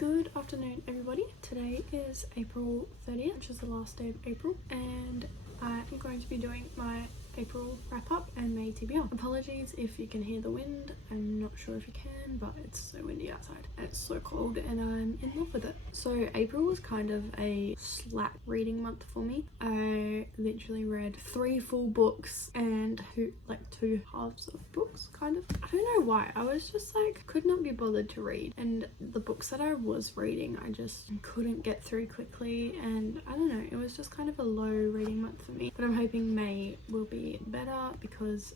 Good afternoon, everybody. Today is April 30th, which is the last day of April, and I am going to be doing my April wrap up and May TBR. Apologies if you can hear the wind. I'm not sure if you can, but it's so windy outside and it's so cold and I'm in love with it. So April was kind of a slack reading month for me. I literally read 3 full books and two halves of books, kind of. I don't know why. I was just like, could not be bothered to read, and the books that I was reading I just couldn't get through quickly, and I don't know, it was just kind of a low reading month for me. But I'm hoping May will be better because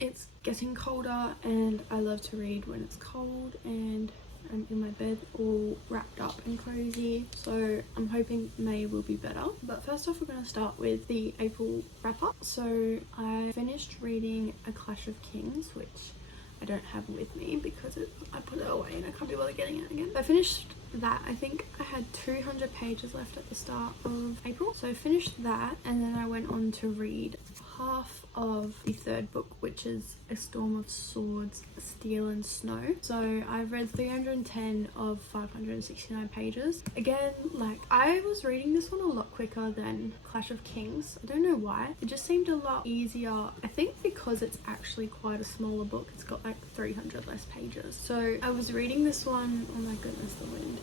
it's getting colder and I love to read when it's cold and I'm in my bed all wrapped up and cozy, so I'm hoping May will be better. But first off, we're going to start with the April wrap up. So I finished reading A Clash of Kings, which I don't have with me because I put it away and I can't be bothered getting it again. I finished that. I think I had 200 pages left at the start of April, so I finished that and then I went on to read half of the third book, which is A Storm of Swords, Steel and Snow. So I've read 310 of 569 pages. Again, like, I was reading this one a lot quicker than Clash of Kings. I don't know why. It just seemed a lot easier. I think because it's actually quite a smaller book. It's got like 300 less pages. So I was reading this one, oh my goodness, the wind.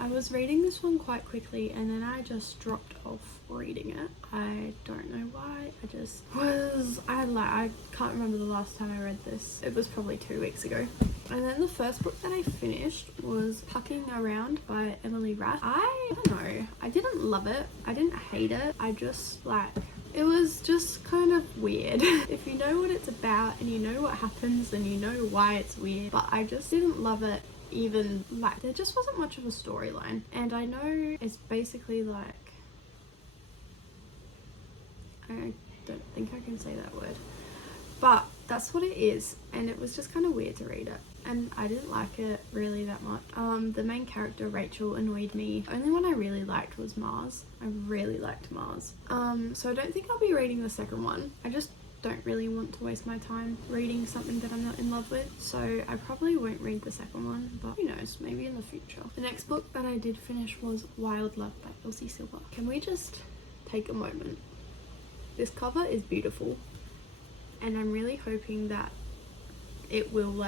I was reading this one quite quickly and then I just dropped off reading it. I don't know why. I can't remember the last time I read this. It was probably 2 weeks ago. And then the first book that I finished was Pucking Around by Emily Rath. I don't know. I didn't love it. I didn't hate it. I just it was just kind of weird. If you know what it's about and you know what happens and you know why it's weird, but I just didn't love it. Even there just wasn't much of a storyline, and I know it's basically like, I don't think I can say that word, but that's what it is, and it was just kind of weird to read it and I didn't like it really that much. The main character Rachel annoyed me. The only one I really liked was Mars. I really liked Mars. So I don't think I'll be reading the second one. I just don't really want to waste my time reading something that I'm not in love with, so I probably won't read the second one, but who knows, maybe in the future. The next book that I did finish was Wild Love by Elsie Silver. Can we just take a moment? This cover is beautiful and I'm really hoping that it will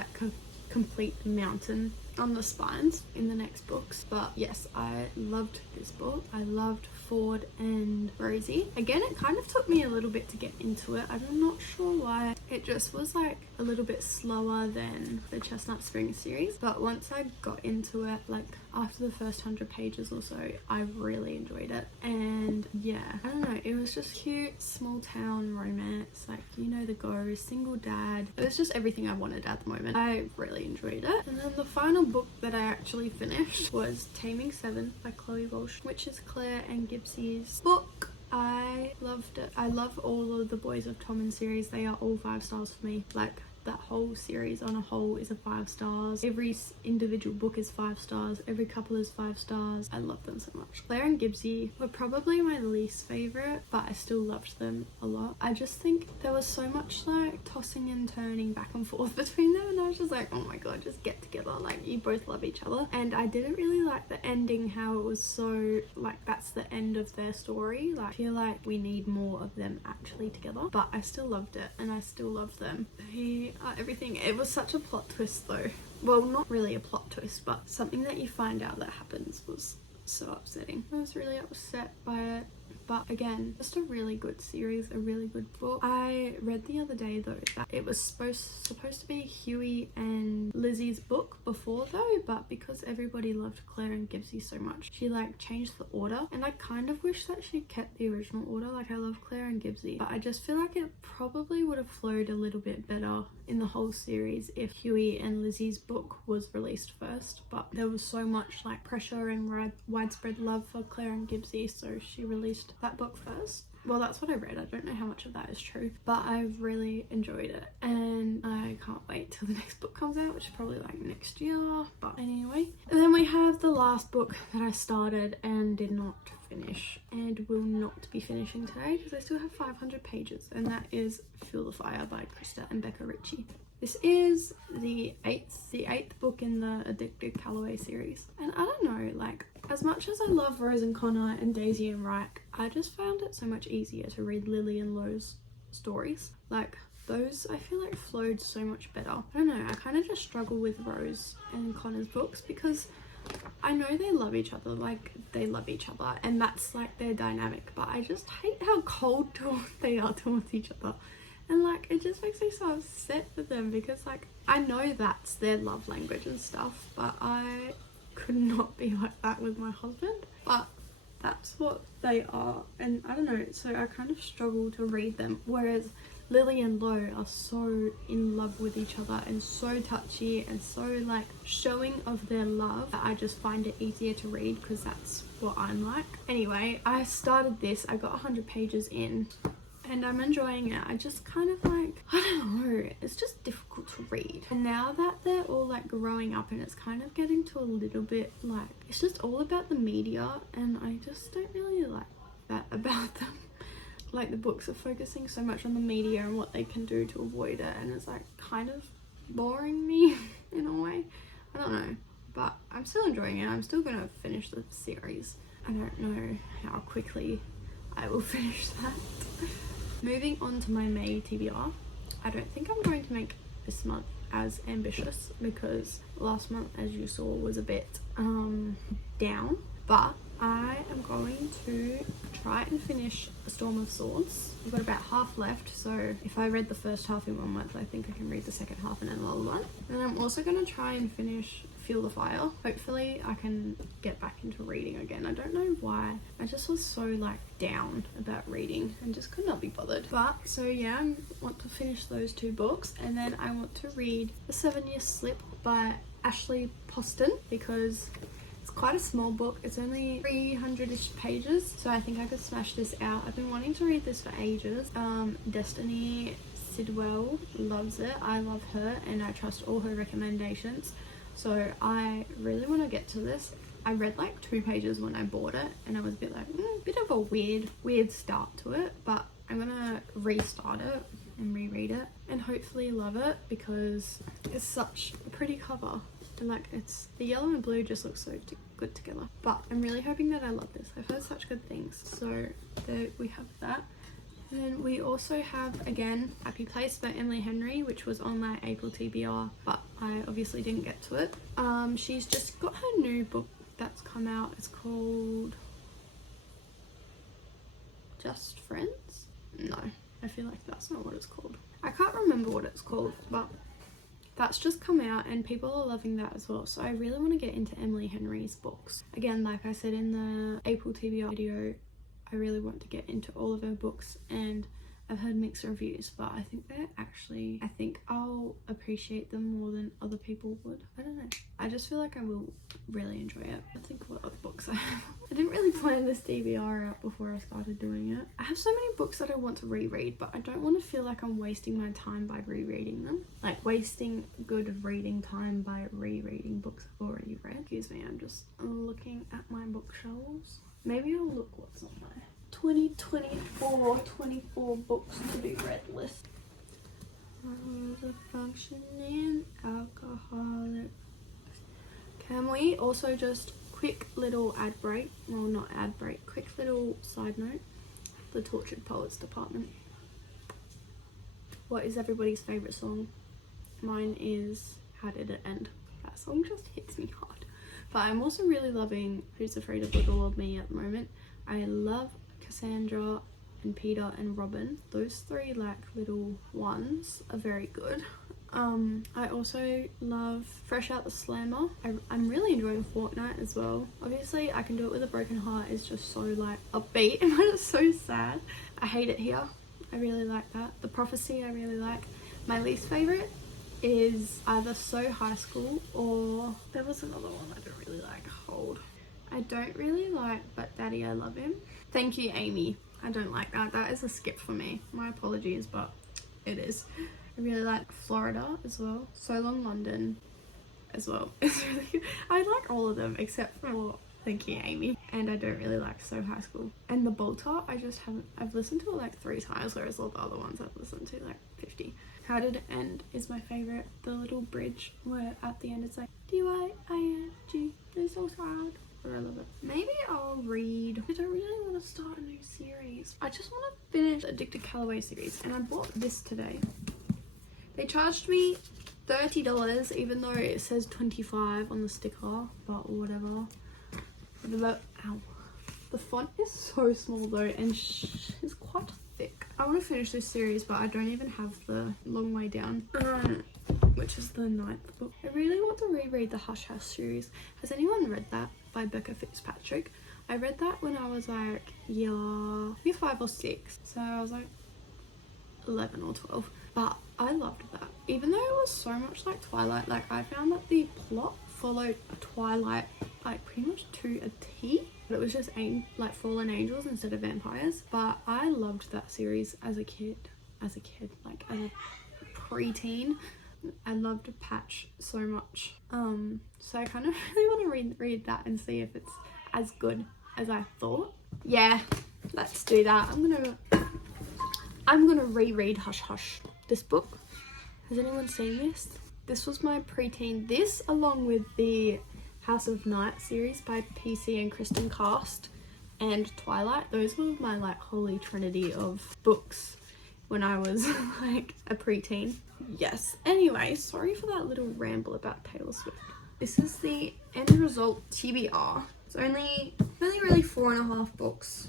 complete the mountain on the spines in the next books. But yes, I loved this book. I loved Ford and Rosie. Again, it kind of took me a little bit to get into it. I'm not sure why. It just was like a little bit slower than the Chestnut Spring series, but once I got into it, like after the first 100 pages or so, I really enjoyed it. And yeah, I don't know, it was just cute, small town romance, like, you know, the go, single dad. It was just everything I wanted at the moment. I really enjoyed it. And then the final book that I actually finished was Taming Seven by Chloe Walsh, which is Claire and Gibbs's book. I loved it. I love all of the Boys of Tommen series. They are all 5 stars for me. Like, that whole series on a whole is a 5 stars. Every individual book is 5 stars. Every couple is 5 stars. I love them so much. Claire and Gibbsy were probably my least favorite, but I still loved them a lot. I just think there was so much like tossing and turning back and forth between them, and I was just like, oh my god, just get together. Like, you both love each other. And I didn't really like the ending, how it was so like, that's the end of their story. Like, I feel like we need more of them actually together, but I still loved it and I still loved them. Everything. It was such a plot twist though. Well, not really a plot twist, but something that you find out that happens was so upsetting. I was really upset by it. But again, just a really good series, a really good book. I read the other day though that it was supposed to be Huey and Lizzie's book before though, but because everybody loved Claire and Gibbsy so much, she like changed the order, and I kind of wish that she kept the original order. Like, I love Claire and Gibbsy, but I just feel like it probably would have flowed a little bit better in the whole series if Huey and Lizzie's book was released first. But there was so much like pressure and widespread love for Claire and Gibbsy, so she released that book first. Well, that's what I read. I don't know how much of that is true, but I've really enjoyed it and I can't wait till the next book comes out, which is probably like next year. But anyway, and then we have the last book that I started and did not finish and will not be finishing today because I still have 500 pages, and that is Fuel the Fire by Krista and Becca Ritchie. This is the eighth book in the Addicted Calloway series. And I don't know, like, as much as I love Rose and Connor and Daisy and Reich, I just found it so much easier to read Lily and Lo's stories. Like, those I feel like flowed so much better. I don't know, I kind of just struggle with Rose and Connor's books because I know they love each other, like they love each other and that's like their dynamic, but I just hate how cold they are towards each other. And like, it just makes me so upset for them because like, I know that's their love language and stuff, but I could not be like that with my husband. But that's what they are, and I don't know, so I kind of struggle to read them. Whereas Lily and Lo are so in love with each other and so touchy and so like showing of their love that I just find it easier to read because that's what I'm like. Anyway, I started this, I got 100 pages in and I'm enjoying it. I just kind of like, I don't know, it's just difficult to read. And now that they're all like growing up and it's kind of getting to a little bit like, it's just all about the media and I just don't really like that about them. Like the books are focusing so much on the media and what they can do to avoid it, and it's like kind of boring me in a way. I don't know, but I'm still enjoying it. I'm still gonna finish the series. I don't know how quickly I will finish that. Moving on to my May TBR, I don't think I'm going to make this month as ambitious because last month, as you saw, was a bit down, but I am going to try and finish A Storm of Swords. I've got about half left, so if I read the first half in 1 month, I think I can read the second half in another one. And I'm also going to try and finish Feel the Fire. Hopefully I can get back into reading again. I don't know why. I just was so like down about reading and just could not be bothered. But so yeah, I want to finish those 2 books, and then I want to read The 7-Year Slip by Ashley Poston because it's quite a small book. It's only 300-ish pages, so I think I could smash this out. I've been wanting to read this for ages. Destiny Sidwell loves it. I love her and I trust all her recommendations. So I really want to get to this. I read like 2 pages when I bought it and I was a bit like, bit of a weird start to it, but I'm gonna restart it and reread it and hopefully love it because it's such a pretty cover. And like, it's the yellow and blue just looks so good together. But I'm really hoping that I love this. I've heard such good things. So there we have that. And then we also have, again, Happy Place by Emily Henry, which was on my April TBR, but I obviously didn't get to it. She's just got her new book that's come out. It's called Just Friends? No, I feel like that's not what it's called. I can't remember what it's called, but that's just come out and people are loving that as well. So I really want to get into Emily Henry's books. Again, like I said in the April TBR video, I really want to get into all of her books and I've heard mixed reviews, but I think I'll appreciate them more than other people would. I don't know. I just feel like I will really enjoy it. I think what other books I have. I didn't really plan this TBR out before I started doing it. I have so many books that I want to reread, but I don't want to feel like I'm wasting my time by rereading them. Like wasting good reading time by rereading books I've already read. Excuse me, I'm just looking at my bookshelves. Maybe I'll look what's on my 24 books to be read list. I was a functioning alcoholic. Can we also just quick little ad break? Well, not ad break. Quick little side note. The Tortured Poets Department. What is everybody's favourite song? Mine is How Did It End? That song just hits me hard. But I'm also really loving Who's Afraid of Little Old Me at the moment. I love Cassandra and Peter and Robin. Those 3 like little ones are very good. I also love Fresh Out the Slammer. I'm really enjoying Fortnite as well. Obviously I Can Do It With a Broken Heart is just so like upbeat and it's so sad. I Hate It Here. I really like that. The Prophecy I really like. My least favourite is either So High School or there was another one I don't really like. I don't really like But Daddy I Love Him. Thank You Amy. I don't like that. That is a skip for me. My apologies, but it is. I really like Florida as well. So Long London as well. It's really good. I like all of them except for Thank you, Amy. And I don't really like So High School. And The Bolter, I just haven't, I've listened to it like 3 times, whereas all the other ones I've listened to like 50. How Did It End is my favourite. The little bridge where at the end it's like, D-Y-I-N-G, it's so sad. I love it. Maybe I'll read. I don't really want to start a new series. I just want to finish the Addicted Callaway series, and I bought this today. They charged me $30 even though it says 25 on the sticker, but whatever. Ow. The font is so small though, and it's quite thick. I want to finish this series, but I don't even have the Long Way Down, which is the 9th book. I really want to reread the Hush Hush series. Has anyone read that by Becca Fitzpatrick? I read that when I was like year 5 or 6, so I was like 11 or 12, but I loved that. Even though it was so much like Twilight, like I found that the plot followed Twilight like pretty much to a T. But it was just like fallen angels instead of vampires. But I loved that series as a kid, like as a preteen. I loved Patch so much. So I kind of really want to read that and see if it's as good as I thought. Yeah, let's do that. I'm gonna reread Hush Hush, this book. Has anyone seen this? This was my preteen. This, along with the House of Night series by PC and Kristen Cast, and Twilight. Those were my like holy trinity of books when I was like a preteen. Yes. Anyway, sorry for that little ramble about Taylor Swift. This is the end result TBR. It's only really 4.5 books.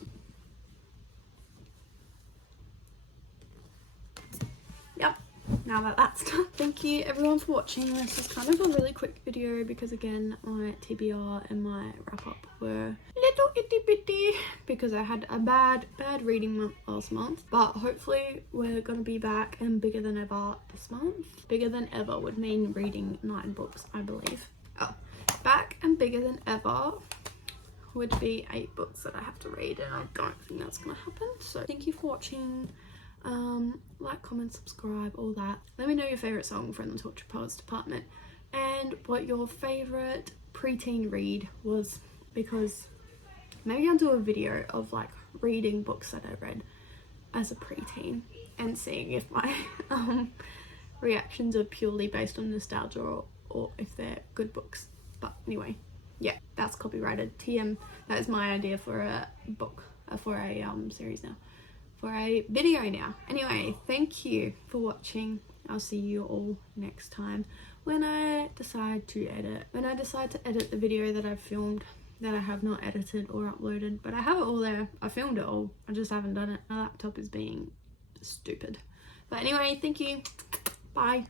Yep. Now that that's done, thank you everyone for watching. This is kind of a really quick video because again my TBR and my wrap up were little itty bitty because I had a bad reading month last month, but hopefully we're gonna be back and bigger than ever this month. Bigger than ever would mean reading 9 books, I believe. Back and bigger than ever would be 8 books that I have to read, and I don't think that's gonna happen. So thank you for watching. Like, comment, subscribe, all that. Let me know your favourite song from the Torture Poets department and what your favourite preteen read was, because maybe I'll do a video of like reading books that I read as a preteen and seeing if my reactions are purely based on nostalgia or if they're good books. But anyway, yeah, that's copyrighted. TM, that is my idea for a book, for a series now. For a video now. Anyway, thank you for watching. I'll see you all next time when I decide to edit. When I decide to edit the video that I've filmed that I have not edited or uploaded, but I have it all there. I filmed it all. I just haven't done it. My laptop is being stupid. But anyway, thank you. Bye.